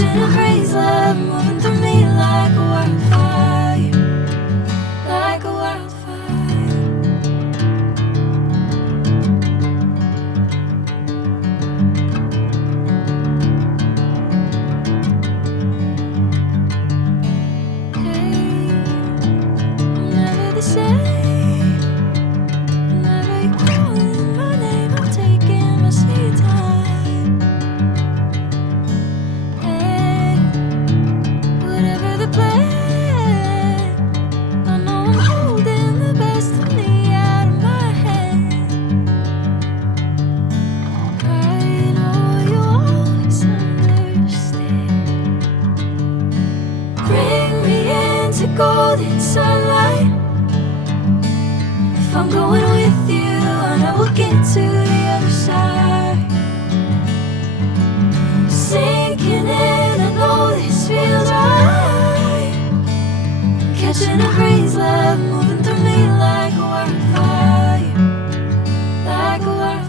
catching a crazy love moving through me like a wildfire, like a wildfire. Hey, I'm never the same. Whenever you're calling my name, I'm taking my sweet time. Hey, whatever the plan, I know I'm holding the best of me out of my hand. I know you always understand. Bring me into golden sunlight. If I'm going with you, I know we'll get to the other side. Sinking in, I know this feels right. Catching a crazy love moving through me like a wildfire, like a wildfire.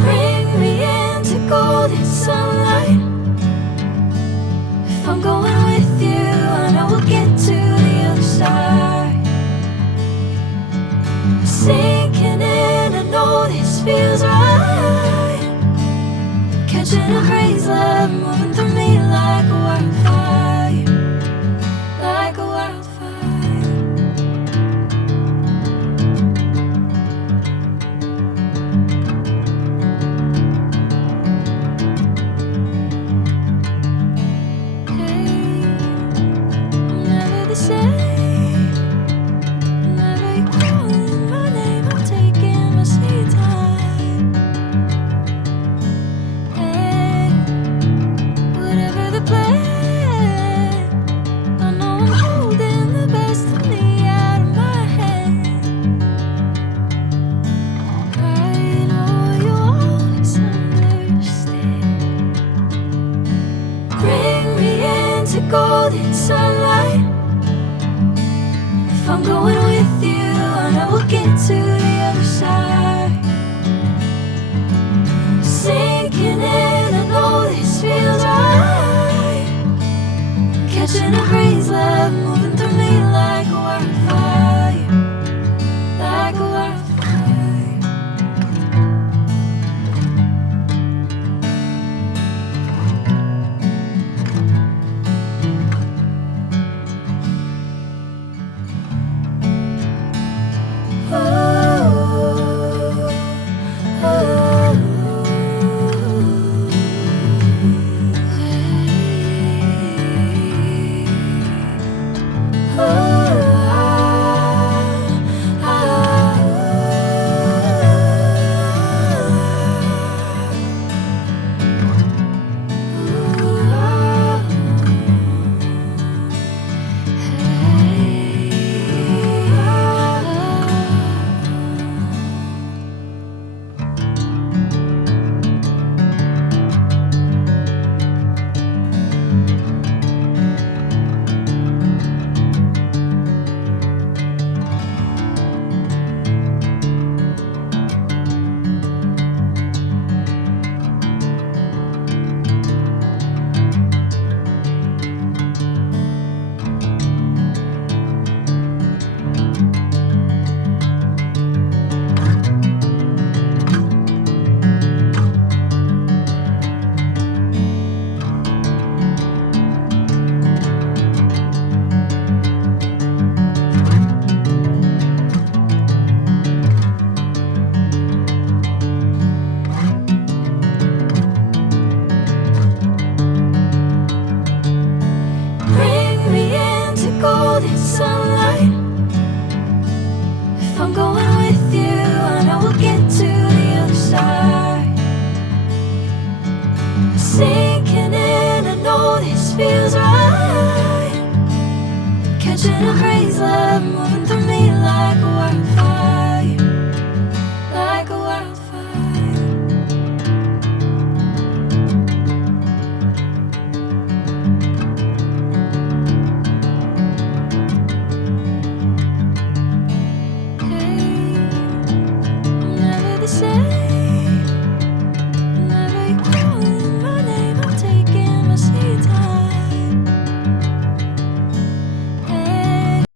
Bring me into golden sunlight. If I'm going with you, I know we'll get to the other side. Sinking in, I know this feels right. Catching a crazy love moving through me like a wildfire, like a wildfire. I'm never the same. Whenever you're calling my name, I'm taking my sweet time. Hey, whatever the plan, I know I'm holding the best of me out of my hand. I know you always understand. Bring me into golden sunlight. If I'm going with you, I know we'll get to the other side. Sinking in, I know this feels right. Catching a crazy love moving through me like a wildfire, like a wildfire. catching a breeze, love moving through me like a wildfire.